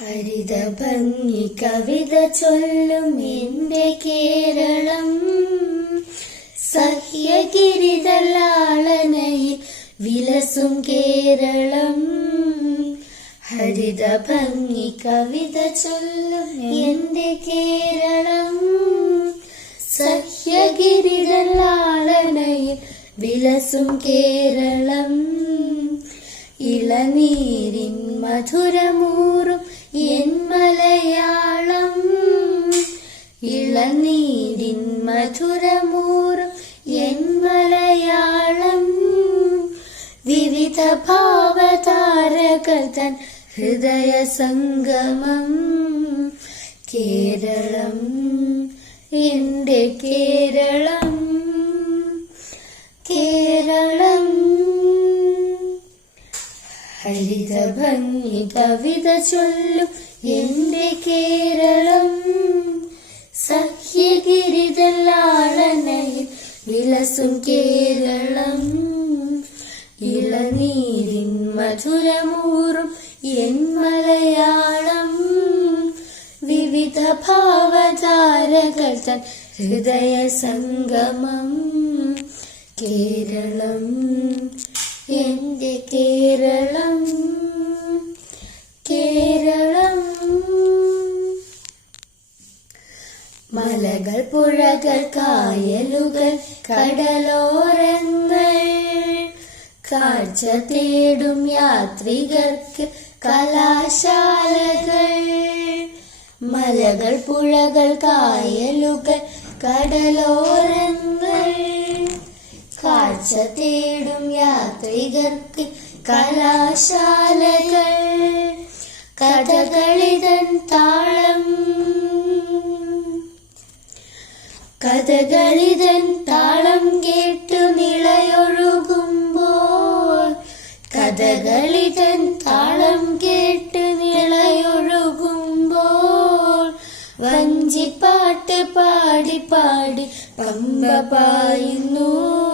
ഹരിത ഭംഗി കവിത ചൊല്ലും എന്റെ കേരളം. സഹ്യഗിരിതലാളനയിൽ വിലസും കേരളം. ഹരിത ഭംഗി കവിത ചൊല്ലും എന്റെ കേരളം. സഹ്യഗിരിതലാളനയിൽ വിലസും കേരളം. ഇളനീരിൻ മധുരമൂറും എൻ മലയാളം ഇളനീരിൻ മധുരമൂറും എൻ മലയാളം വിവിധ ഭാവതാരകൾ ഹൃദയ സംഗമം. കേരളം കേരളം കേരളം ഹരിത ഭംഗി കവിത ചൊല്ലും എന്റെ കേരളം. സഹ്യഗിരിതലാളനയിൽ വിലസും കേരളം. ഇളനീരിൻ മധുരമൂറും എൻ മലയാളം. വിവിധ ഭാവധാരകൾ തൻ ഹൃദയ സംഗമം കേരളം എന്റെ കേരളം കേരളം. മലകൾ പുഴകൾ കായലുകൾ കടലോരങ്ങൾ. കാഴ്ച തേടും യാത്രികർക്ക് കലാശാലകൾ. മലകൾ പുഴകൾ കായലുകൾ കടലോരങ്ങൾ. കാഴ്ച തേടും യാത്രികർക്ക് കലാശാലകൾ. കഥകളിതൻ താളം. കഥകളിതൻ താളം കേട്ടു നിളയൊഴുകുമ്പോൾ കഥകളിതൻ താളം കേട്ട് നിളയൊഴുകുമ്പോൾ വഞ്ചിപ്പാട്ട് പാടി പാടി പമ്പ പായുന്നു.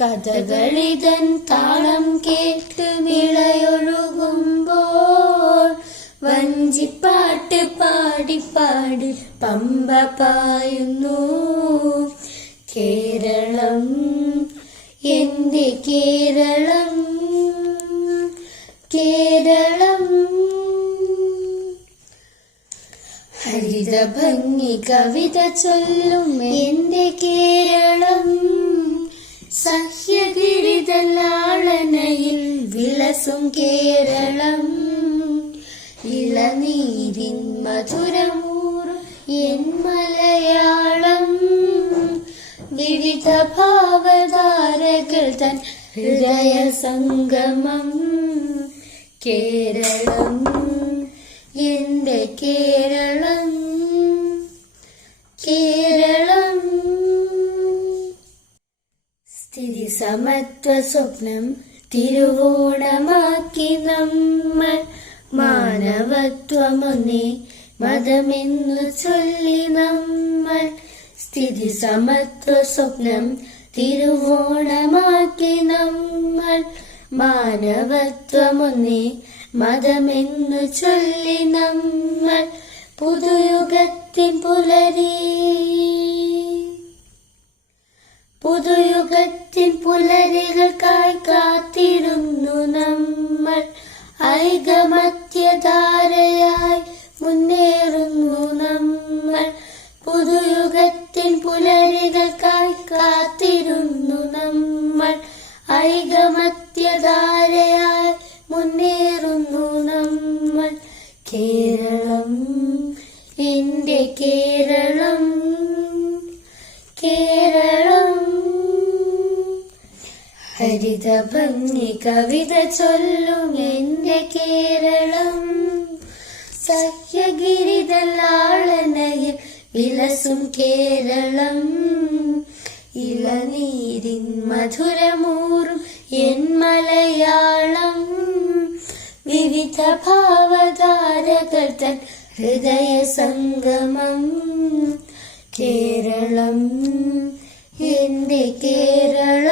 കഥകളിതൻ താളം കേട്ട് വിളയൊഴുകുമ്പോൾ വഞ്ചിപ്പാട്ട് പാടി പാടി പമ്പ പായുന്നു. കേരളം എന്റെ കേരളം കേരളം. ഹരിത ഭംഗി കവിത ചൊല്ലും എന്റെ കേരളം. സഹ്യഗിരിതലാളനയിൽ വിളസും കേരളം. ഇളനീരിൻ മധുരമൂറും എൻ മലയാളം. വിവിധ ഭാവധാരകൾ തൻ ഹൃദയ സംഗമം കേരളം എന്റെ കേരളം. സമത്വ സ്വപ്നം തിരുവോണമാക്കി നമ്മൾ മാനവത്വമൊന്നേ മതമെന്നു ചൊല്ലി നമ്മൾ സ്ഥിതി സമത്വ സ്വപ്നം തിരുവോണമാക്കി നമ്മൾ മാനവത്വമൊന്നേ മതമെന്നു ചൊല്ലി നമ്മൾ പുതുയുഗത്തിൻ പുലരി പുതുയുഗത്തിൻ പുലരികൾക്കായി കാത്തിരുന്നു നമ്മൾ. ഐകമത്യധാരയായി ഹരിത ഭംഗി കവിത ചൊല്ലും എന്റെ കേരളം സഹ്യഗിരിതലാളനയിൽ വിലസും കേരളം. ഇളനീരിൻ മധുരമൂറും എൻ മലയാളം. വിവിധ ഭാവധാരകൾ തൻ ഹൃദയ സംഗമം. കേരളം എന്റെ കേരളം.